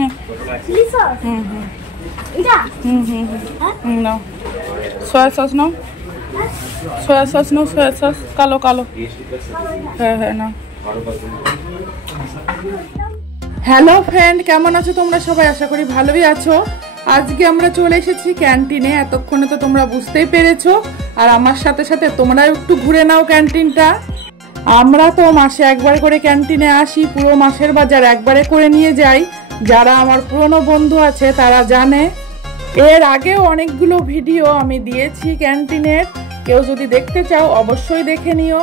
নে। Chilli sauce এটা নাও soya sauce নাও, soya sauce নাও, soya sauce কালো কালো। হ্যাঁ হ্যাঁ নাও। হ্যালো ফ্রেন্ড, কেমন আছো তোমরা সবাই? আশা করি ভালোই আছো। আজকে আমরা চলে এসেছি ক্যান্টিনে। এতক্ষণে তো তোমরা বুঝতেই পেরেছো, আর আমার সাথে সাথে তোমরাও একটু ঘুরে নাও ক্যান্টিনটা। আমরা তো মাসে একবার করে ক্যান্টিনে আসি, পুরো মাসের বাজার একবারে করে নিয়ে যাই। যারা আমার পুরনো বন্ধু আছে তারা জানে। এর আগেও অনেকগুলো ভিডিও আমি দিয়েছি ক্যান্টিনের, কেউ যদি দেখতে চাও অবশ্যই দেখে নিও।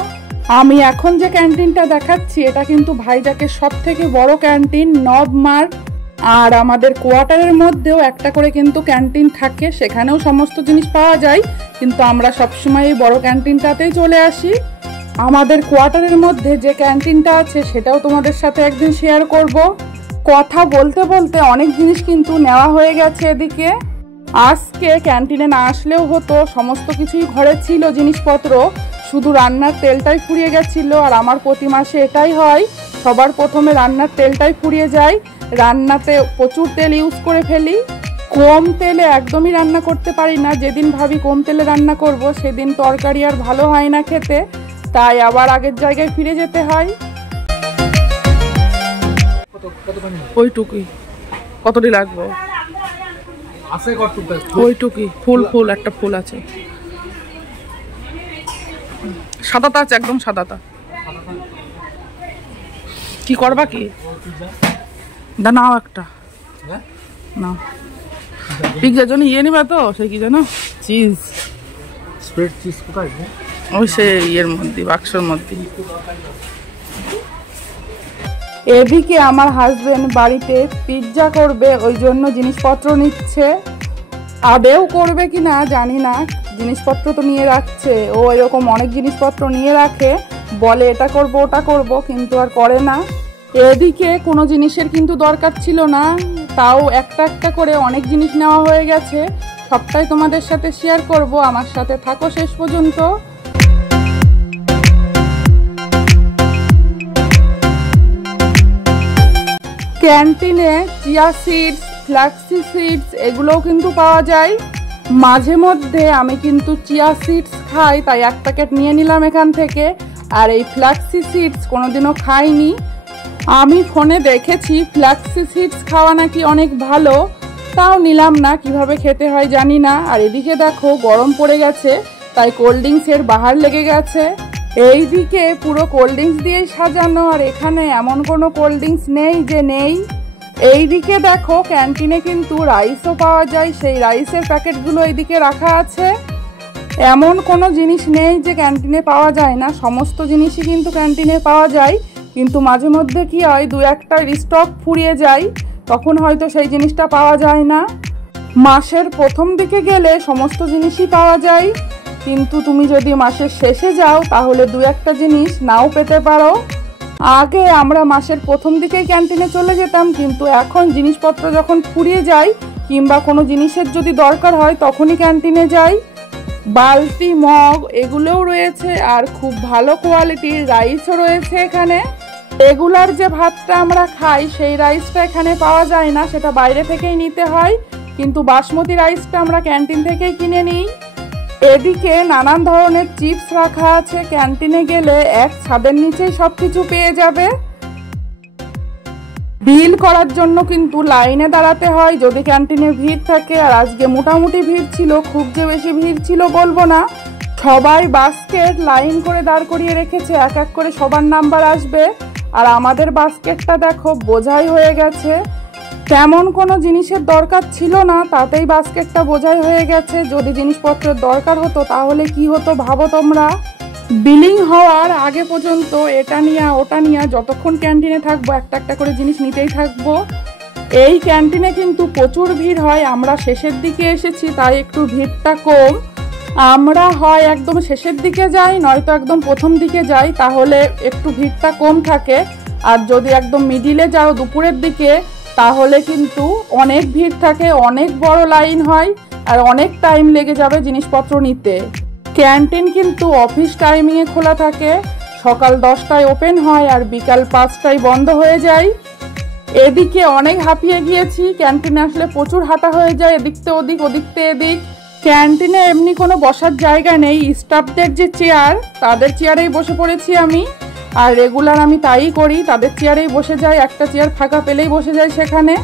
আমি এখন যে ক্যান্টিনটা দেখাচ্ছি এটা কিন্তু ভাইজাকের সব থেকে বড় ক্যান্টিন নবমার্ট। আর আমাদের কোয়ার্টারের মধ্যেও একটা করে কিন্তু ক্যান্টিন থাকে, সেখানেও সমস্ত জিনিস পাওয়া যায়, কিন্তু আমরা সবসময় এই বড় ক্যান্টিনটাতেই চলে আসি। আমাদের কোয়ার্টারের মধ্যে যে ক্যান্টিনটা আছে সেটাও তোমাদের সাথে একদিন শেয়ার করব। কথা বলতে বলতে অনেক জিনিস কিন্তু নেওয়া হয়ে গেছে এদিকে। আজকে ক্যান্টিনে না আসলেও হতো, সমস্ত কিছুই ঘরে ছিল জিনিসপত্র, শুধু রান্নার তেলটাই ফুরিয়ে গেছিলো। আর আমার প্রতি মাসে এটাই হয়, সবার প্রথমে রান্নার তেলটাই ফুরিয়ে যায়। রান্নাতে প্রচুর তেল ইউজ করে ফেলি, কম তেলে একদমই রান্না করতে পারি না। যেদিন ভাবি কম তেলে রান্না করব সেদিন তরকারি আর ভালো হয় না খেতে, তাই আবার আগের জায়গায় ফিরে যেতে হয়। ওইটুকুই, কতটি লাগবে? ওইটুকুই, ফুল ফুল একটা ফুল আছে, সাদাটা আছে, একদম সাদাটা। কি করবা কি? দা নাও একটা, নাও। পিৎজার জন্য ইয়ে নিবা তো, সে কি জানো, চিজ, স্প্রেড চিজ কোথায়? ওই সে ইয়ের মধ্যে, বাক্সের মধ্যে। এদিকে আমার হাজবেন্ড বাড়িতে পিৎজা করবে, ওই জন্য জিনিসপত্র নিচ্ছে। আদেও করবে কি না জানি না, জিনিসপত্র তো নিয়ে রাখছে। ও এরকম অনেক জিনিসপত্র নিয়ে রাখে, বলে এটা করব ওটা করব, কিন্তু আর করে না। এদিকে কোনো জিনিসের কিন্তু দরকার ছিল না, তাও একটা একটা করে অনেক জিনিস নেওয়া হয়ে গেছে। সবটাই তোমাদের সাথে শেয়ার করব, আমার সাথে থাকো শেষ পর্যন্ত। ক্যান্টিনে চিয়া সিডস, ফ্ল্যাক্সি সিডস এগুলোও কিন্তু পাওয়া যায়। মাঝে মধ্যে আমি কিন্তু চিয়া সিডস খাই, তাই এক প্যাকেট নিয়ে নিলাম এখান থেকে। আর এই ফ্ল্যাক্সি সিডস কোনোদিনও খাইনি। আমি ফোনে দেখেছি ফ্ল্যাক্সি সিডস খাওয়া নাকি অনেক ভালো, তাও নিলাম না, কিভাবে খেতে হয় জানি না। আর এদিকে দেখো গরম পড়ে গেছে, তাই কোল্ড ড্রিঙ্কসের বাহার লেগে গেছে। এইদিকে পুরো কোল্ড ড্রিঙ্কস দিয়েই সাজানো, আর এখানে এমন কোনো কোল্ড ড্রিঙ্কস নেই যে নেই। এইদিকে দেখো ক্যান্টিনে কিন্তু রাইসও পাওয়া যায়, সেই রাইসের প্যাকেটগুলো এইদিকে রাখা আছে। এমন কোনো জিনিস নেই যে ক্যান্টিনে পাওয়া যায় না, সমস্ত জিনিসই কিন্তু ক্যান্টিনে পাওয়া যায়। কিন্তু মাঝে মধ্যে কি হয়, দু একটা স্টক ফুরিয়ে যায়, তখন হয়তো সেই জিনিসটা পাওয়া যায় না। মাসের প্রথম দিকে গেলে সমস্ত জিনিসই পাওয়া যায়, কিন্তু তুমি যদি মাসের শেষে যাও তাহলে দু একটা জিনিস নাও পেতে পারো। আগে আমরা মাসের প্রথম দিকেই ক্যান্টিনে চলে যেতাম, কিন্তু এখন জিনিসপত্র যখন ফুরিয়ে যায় কিংবা কোনো জিনিসের যদি দরকার হয় তখনই ক্যান্টিনে যাই। বালতি, মগ এগুলোও রয়েছে, আর খুব ভালো কোয়ালিটির রাইসও রয়েছে এখানে। রেগুলার যে ভাতটা আমরা খাই সেই রাইসটা এখানে পাওয়া যায় না, সেটা বাইরে থেকেই নিতে হয়, কিন্তু বাসমতি রাইসটা আমরা ক্যান্টিন থেকেই কিনে নিই। এদিকে নানান ধরনের চিপস রাখা আছে, ক্যান্টিনে গেলে এক ছাদের নিচেই সব কিছু পেয়ে যাবে। বিল করার জন্য কিন্তু লাইনে দাঁড়াতে হয় যদি ক্যান্টিনে ভিড় থাকে। আর আজকে মোটামুটি ভিড় ছিল, খুব যে বেশি ভিড় ছিল বলবো না। সবাই বাস্কেট লাইন করে দাঁড় করিয়ে রেখেছে, এক এক করে সবার নাম্বার আসবে। আর আমাদের বাস্কেটটা দেখো বোঝাই হয়ে গেছে, তেমন কোনো জিনিসের দরকার ছিল না, তাতেই বাস্কেটটা বোঝাই হয়ে গেছে। যদি জিনিসপত্রের দরকার হতো তাহলে কি হতো ভাবো তোমরা। বিলিং হওয়ার আগে পর্যন্ত এটা নিয়ে ওটা নিয়ে যতক্ষণ ক্যান্টিনে থাকবো একটা একটা করে জিনিস নিতেই থাকবো। এই ক্যান্টিনে কিন্তু প্রচুর ভিড় হয়, আমরা শেষের দিকে এসেছি তাই একটু ভিড়টা কম। আমরা হয় একদম শেষের দিকে যাই, নয়তো একদম প্রথম দিকে যাই, তাহলে একটু ভিড়টা কম থাকে। আর যদি একদম মিডিলে যাও দুপুরের দিকে তাহলে কিন্তু অনেক ভিড় থাকে, অনেক বড় লাইন হয়, আর অনেক টাইম লেগে যাবে জিনিসপত্র নিতে। ক্যান্টিন কিন্তু অফিস টাইমিংয়ে খোলা থাকে, সকাল 10টায় ওপেন হয় আর বিকাল 5টায় বন্ধ হয়ে যায়। এদিকে অনেক হাঁপিয়ে গিয়েছি, ক্যান্টিনে আসলে প্রচুর হাঁটা হয়ে যায়, এদিকতে ওদিক ওদিকতে এদিক। ক্যান্টিনে এমনি কোনো বসার জায়গা নেই, স্টাফদের যে চেয়ার তাদের চেয়ারেই বসে পড়েছি আমি। আর রেগুলার আমি তাই করি, তাদের চেয়ারেই বসে যাই, একটা চেয়ার ফাঁকা পেলেই বসে যাই সেখানে।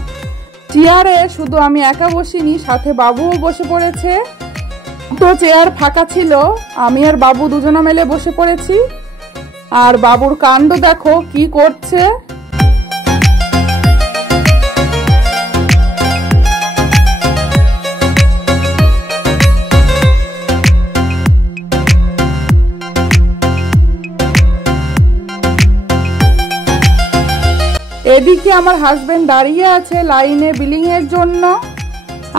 চেয়ারে শুধু আমি একা বসিনি, সাথে বাবুও বসে পড়েছে। তো চেয়ার ফাঁকা ছিল, আমি আর বাবু দুজনে মিলে বসে পড়েছি। আর বাবুর কাণ্ড দেখো কি করছে। এদিকে আমার হাজবেন্ড দাঁড়িয়ে আছে লাইনে বিলিং এর জন্য।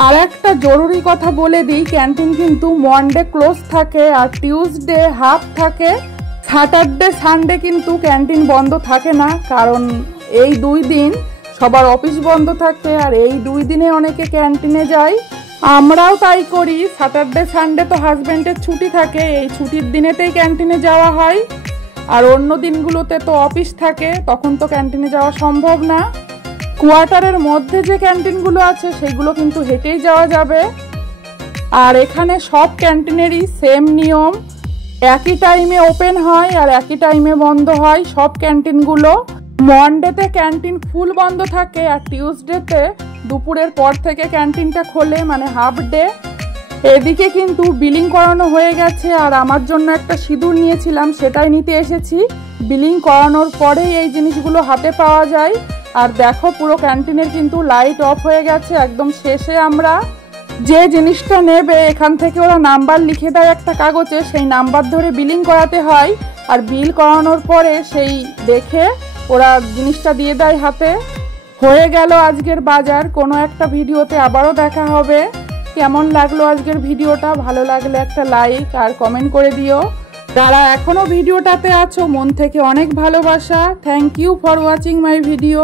আর একটা জরুরি কথা বলে দিই, ক্যান্টিন কিন্তু মনডে ক্লোজ থাকে আর টিউসডে হাফ থাকে। স্যাটারডে সানডে কিন্তু ক্যান্টিন বন্ধ থাকে না, কারণ এই 2 দিন সবার অফিস বন্ধ থাকে আর এই 2 দিনে অনেকে ক্যান্টিনে যায়। আমরাও তাই করি, স্যাটারডে সানডে তো হাজবেন্ডের ছুটি থাকে, এই ছুটির দিনেতেই ক্যান্টিনে যাওয়া হয়। আর অন্য দিনগুলোতে তো অফিস থাকে, তখন তো ক্যান্টিনে যাওয়া সম্ভব না। কোয়ার্টারের মধ্যে যে ক্যান্টিনগুলো আছে সেগুলো কিন্তু হেঁটেই যাওয়া যাবে। আর এখানে সব ক্যান্টিনেরই সেম নিয়ম, একই টাইমে ওপেন হয় আর একই টাইমে বন্ধ হয় সব ক্যান্টিনগুলো। মনডেতে ক্যান্টিন ফুল বন্ধ থাকে আর টিউসডেতে দুপুরের পর থেকে ক্যান্টিনটা খোলে, মানে হাফ ডে। এদিকে কিন্তু বিলিং করানো হয়ে গেছে আর আমার জন্য একটা সিঁদুর নিয়েছিলাম, সেটাই নিতে এসেছি। বিলিং করানোর পরেই এই জিনিসগুলো হাতে পাওয়া যায়। আর দেখো পুরো ক্যান্টিনের কিন্তু লাইট অফ হয়ে গেছে, একদম শেষে আমরা যে জিনিসটা নেবে এখান থেকে ওরা নাম্বার লিখে দেয় একটা কাগজে, সেই নাম্বার ধরে বিলিং করাতে হয়। আর বিল করানোর পরে সেই দেখে ওরা জিনিসটা দিয়ে দেয় হাতে। হয়ে গেল আজকের বাজার। কোনো একটা ভিডিওতে আবারও দেখা হবে। কেমন লাগলো আজকের ভিডিওটা? ভালো লাগলে একটা লাইক আর কমেন্ট করে দিও। যারা এখনো ভিডিওটাতে আছো মন থেকে অনেক ভালোবাসা। Thank you for watching my video.